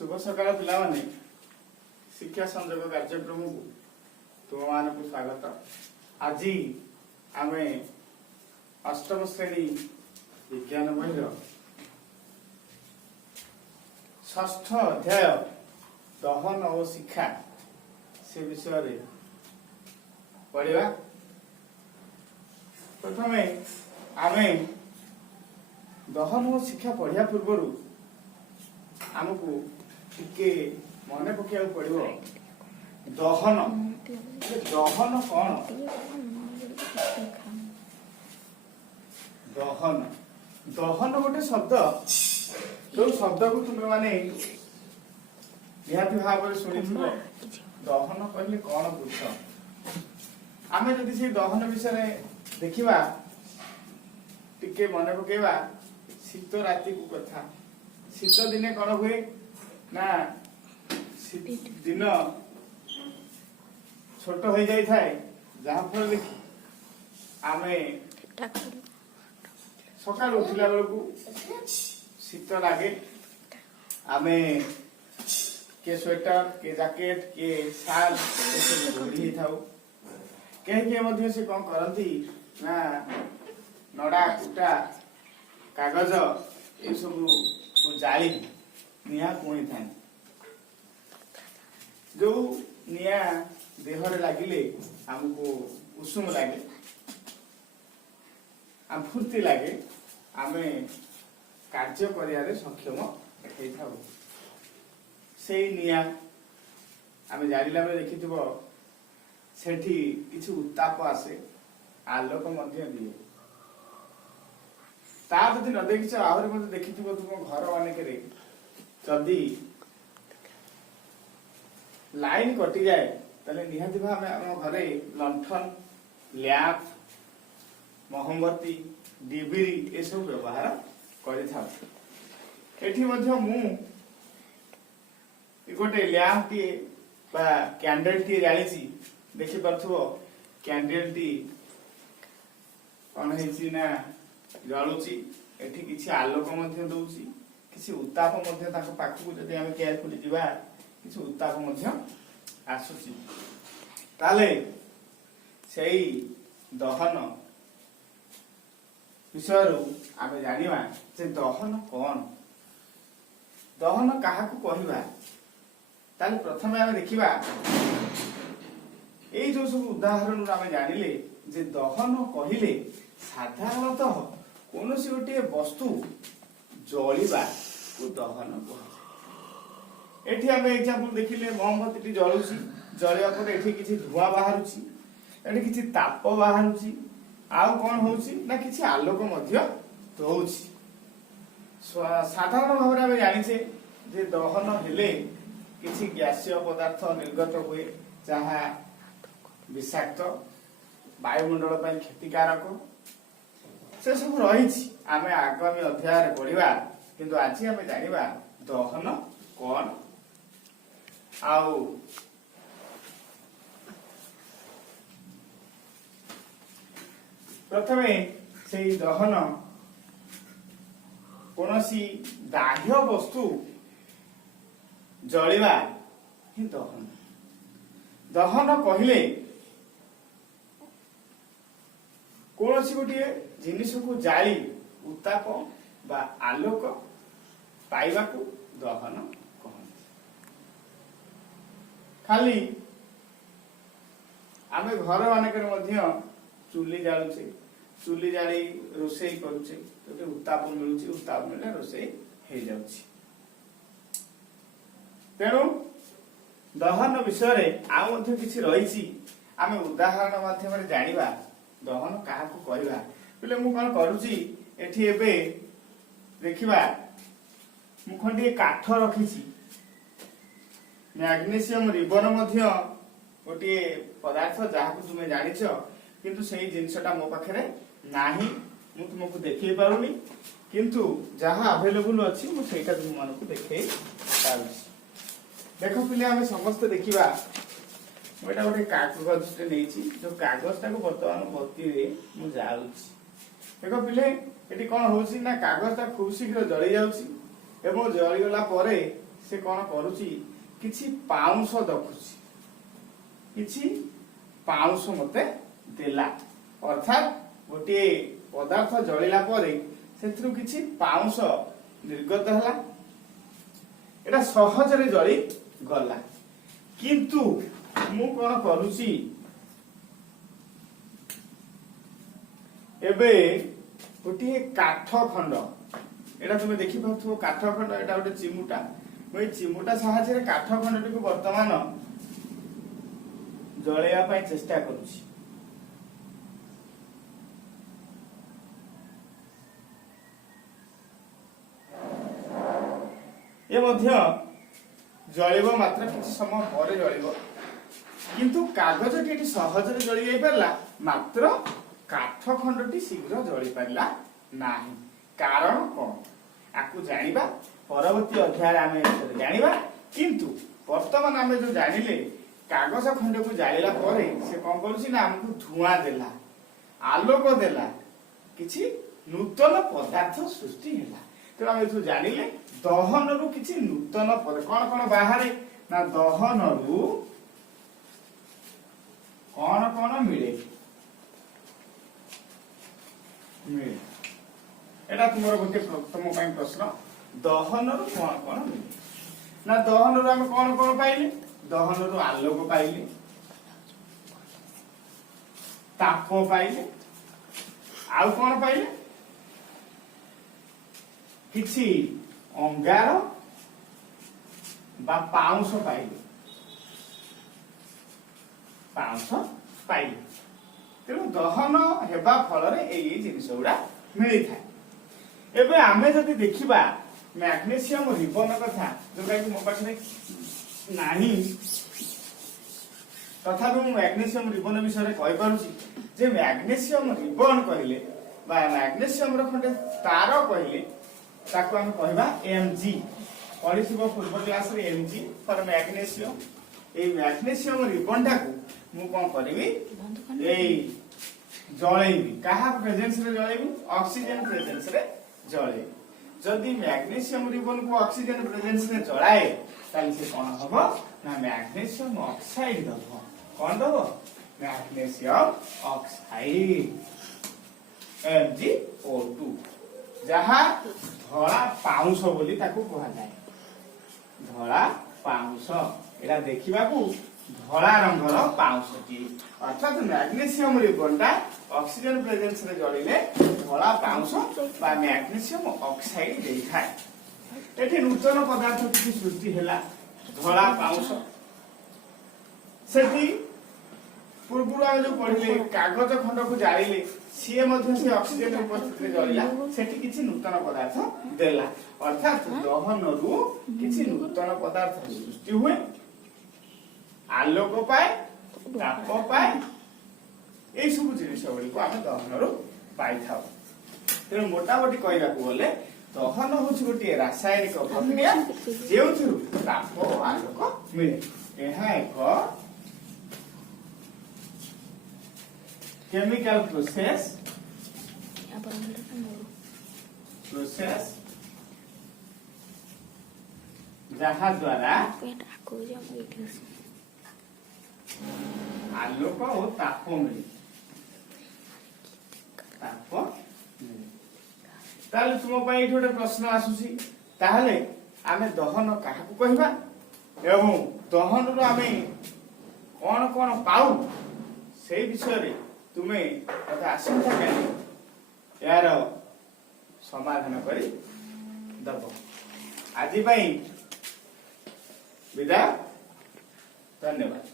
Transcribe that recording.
शुभ सकाळ पिलामाने शिक्षा संयोग कार्यक्रम को तुम मान को स्वागत। आज आम अष्टम श्रेणी विज्ञान बहिर षष्ठ अध्याय दहन और शिक्षा से विषय पढ़ा। प्रथम आम दहन और शिक्षा पढ़िया पूर्व आमको टिके मन पकड़ पड़ो दहन दहन कौन दहन दहन गोटे शब्द जो शब्द को तुम माने निहाती भाव शुणी दहन कहले कौन बुझ आम जदि से दहन विषय देखा टिके मन पकेवा शीत राति को कथा शीत दिने कौन हुए ना दिन छोट हो जाए जहाँ फल आम सका उठला बेलू शीत लगे आम के स्वेटर के जैकेट के शाल घोड़ी था कहीं से कौन करती ना नड़ा कुटा कागज ये सब जाली निया पुणी था जो निया देहरे लगिले आमको उषुम लगे आम फूर्ति लगे आम कार्य कर सक्षम होता से निया आम जाड़ा बेले देखि सेठी किसी उत्ताप आसे आलोक दिए ता जदि न देखी आहरी देखि तुम घर मानक जदि लाइन कटि जाए ताले निहाती भाव आम घरे लंठन लैंप मोहम्बती डिबिरी ये सब व्यवहार करी गोटे लैंप टी कैंडल टी जाली देखी पार्थव कैंडल टी कौन है जलुची एठी किसी आलोक दौची किसी उत्ताप पाखक जब आम केयरफुली जीवा किसी उत्ताप आसुची ताले सेई दहन विषय आम जानिबा जे दहन कौन दहन क्या कहवा ताले प्रथम आम देखिबा ये जो सब उदाहरण आम जानिले जे दहन कहिले साधारणतः कौन सी गोटे वस्तु जलिबा को दहन कह एठी आम एग्जांपल देखिले मोमबत्ती जलुची जलिया पर एठी किछि धुआं बाहरुची एठी किछि ताप बाहरुची आउ कौन होउची ना किछि आलोक मध्य होउची साधारण भाव आम जानिछे जे दहन हेले किछि गैसीय पदार्थ निर्गत हुए जहा विषाक्त वायुमंडल पर क्षतिकारक से सब रही आम आगामी अध्याय पढ़ा किंतु आज आम जानिबा दहन कौन आउ प्रथमे से दहन कौन सी दाह्य वस्तु जलिबा ही दहन दहन कहले कौन सी गोटे जिनिस को जाली उत्ताप बा आलोक पाइबा को दहन कहते खाली आम घर मानक चुली जालुचे चुली जाली रोषेई करुचे तो उत्ताप मिलूची उत्ताप मिले रोषेई हो जाउची तेणु दहन विषय आउ किसी रही आम उदाहरण माध्यम जानिबा दहन क्या कहवा बोले मु कौन करुची एठी एबे देखिबा मु खंडी काठ रखी मैग्नेशियम रिबन मध्य गोटे पदार्थ जहाँ को तुम जानिछ किंतु सही जिनसटा मो पाखरे नाही मु तुमको देखै पारुनी किंतु जहाँ अवेलेबल अछि मु सेटा तुम मानको देखै पारुछी देखो पिले आमे समस्त देखिबा मोटा गोटे कागज नहीं जो कागज टाक बर्तमान बत्ती रे मु जाउछि देखो पिले एटी कौन होउछि ना कागज ता खूब शीघ्र जली जाउछि एवं जली गला परे से कौन करुची किछि पाउंस दखुची किछि पाउंस मते देला अर्थात गोटे पदार्थ जलिला परे सेथरु किछि पाउंस निर्गत हला एटा सहजरे जली गला किंतु मु कौन करुची एबे गोटे काठ खंड एटा तुम देखि पाथो काठ खंड एटा गोटे चिमुटा मैं चिमुटा साहाय्य काठ खंडटी को वर्तमान जळेया पई चेष्टा करूची ये मध्य जळिबो मात्र किछि समय परे जळिबो किंतु कागजटी एटी सहजरे जळि जाई परला मात्र काठ खंडटी शीघ्र जळि परला नाही कारण कोन आकु जानिबा परवर्ती अध्याय आमे जानिबा किंतु वर्तमान आमे जो जानिले कागज खंड को जालिला परे से कोन करूची ना हमकु धुआं देला आलोक देला किछि नूतन पदार्थ सृष्टि हैला तो आमे जो जानिले दहन रु किछि नूतन पदार्थ कोन कोन बाहरे ना दहन रु कोन कोन मिले मिले एटा तुमरो गोटे प्रथम पई प्रश्न दहन रु कोन कोन मिले ना दहन रु हम कोन कोन पाइले दहन रु आलोक पाइले ताप पाइले आउ कोन पाइले किछि अंगार बा पाउंस पाइले तेणु दहन हेबा फल जिनिस गुड़ा मिली थाए एबे आमे जदि देखिबा मैग्नेशियम रिबन कथा जोटा कि मो पाखरे नाही तथापि मु मैग्नेशियम रिबन विषय कहि पारुची जे मैग्नेशियम रिबन कहिले बा मैग्नेशियम रो खंडे तार कहिले ताको हम कहबा Mg पढिथिबो पूर्व क्लास रे Mg for magnesium A magnesium ribbon टाको मु कोन करबी ए जळेबी काहा प्रेजेंस रे जळेबी ऑक्सीजन प्रेजेंस रे जळे जदि मैग्नेशियम रिबन को ऑक्सीजन प्रेजेंस रे जळाए ताले से कोन हबो ना मैग्नेशियम ऑक्साइड दबो कोन दबो मैग्नेशियम ऑक्साइड MgO2 जहा धळा पाउंस बोली ताको कहला जाय धळा पाउंस एला देखिबाकू धळा रंगर पाउंसटी अर्थात मैग्नेशियम रिबनटा ऑक्सीजन प्रेजेंस रे जळिले धळा पाउंस बा मैग्नेशियम ऑक्साइड देखाय एठी नूतन पदार्थ किछि सृष्टि हैला धळा पाउंस सेठी पूर्वरु आ जो पढिले कागज खंड को जाळिले सीए मध्ये से ऑक्सीजन उपस्थित रे जळिला सेठी किछि नूतन पदार्थ देला अर्थात दहन रु किछि नूतन पदार्थ सृष्टि हुए आलोक पाए ताप पाए ए सब जिनिस गुड़ी को आम दहन रु पाई थाउ तेणु मोटामोटी कहवा गले दहन हूँ गोटे रासायनिक प्रक्रिया जो ताप और आलोक मिले यह एक केमिकल प्रोसेस जहा द्वारा आलोक और ताप मिले ताले तुम पई गोटे प्रश्न आसुची ताहले आमे दहन काहाकू कहबा एवं दहन रो आमे कोन कोन पाऊ से विषय रे तुमे तथा आशंका करी यार समाधान करी दबो आजि पई विदा धन्यवाद।